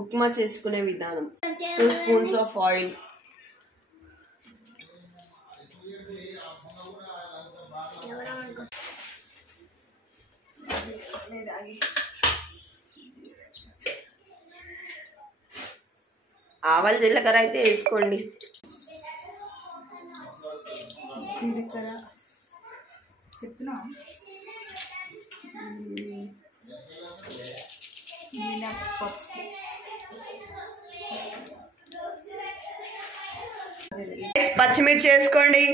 ఉప్మా చేసుకునే విధానం. 2 spoons of oil, ఆవాలు జీలకర్ర అయితే వేసుకోండి. జీలకర్ర చెప్తున్నా, మినప్పప్పు, పచ్చిమిర్చి వేసుకోండి.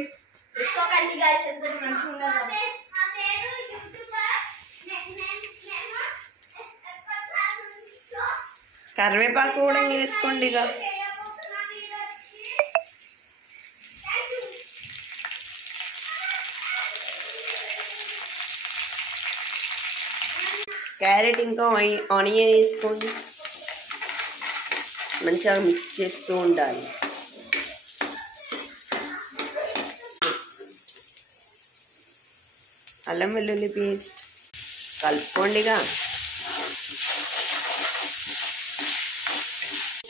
కరివేపాకు కూడా వేసుకోండి. ఇక క్యారెట్ ఇంకా ఆనియన్ వేసుకోండి. మంచిగా మిక్స్ చేస్తూ ఉండాలి. అల్లం వెల్లుల్లి పేస్ట్ కలుపుకోండిగా.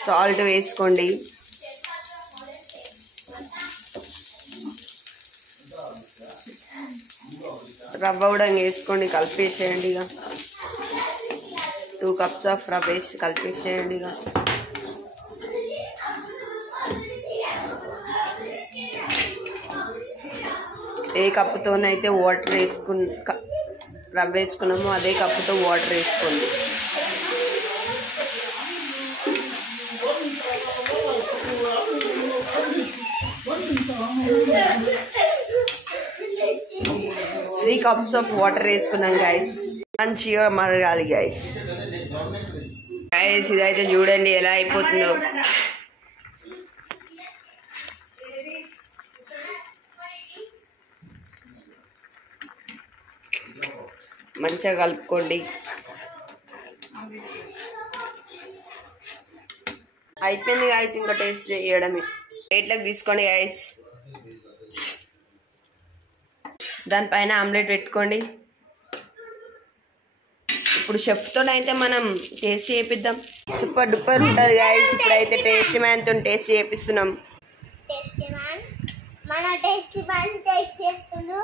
సాల్ట్ వేసుకోండి. రవ్వ కూడా వేసుకోండి, కలిపేసేయండి. ఇక 2 కప్స్ ఆఫ్ రవ్వ వేసి కలిపేసేయండి. ఇక ఏ కప్పుతోనైతే వాటర్ రవ్వ వేసుకున్నామో అదే కప్పుతో వాటర్ వేసుకోండి. 3 cups ఆఫ్ వాటర్ వేసుకున్నాం గైస్. మంచిగా మరగాలి గైస్. ఇదైతే చూడండి ఎలా అయిపోతుందో. మంచిగా కలుపుకోండి. అయిపోయింది గైస్, ఇంకా టేస్ట్ చేయడమే. ప్లేట్లోకి తీసుకోండి గైస్. దానిపైన ఆమ్లెట్ పెట్టుకోండి. ఇప్పుడు చెఫ్తోనైతే మనం టేస్ట్ చేపిద్దాం. సూపర్ డూపర్ ఉంటుంది గైస్. ఇప్పుడైతే టేస్టీ మ్యాన్తో టేస్ట్ చేపిస్తున్నాం. టేస్టీ మ్యాన్ మన టేస్టీ మ్యాన్ టేస్ట్ చేస్తుండు.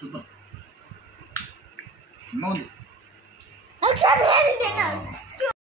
సూపర్.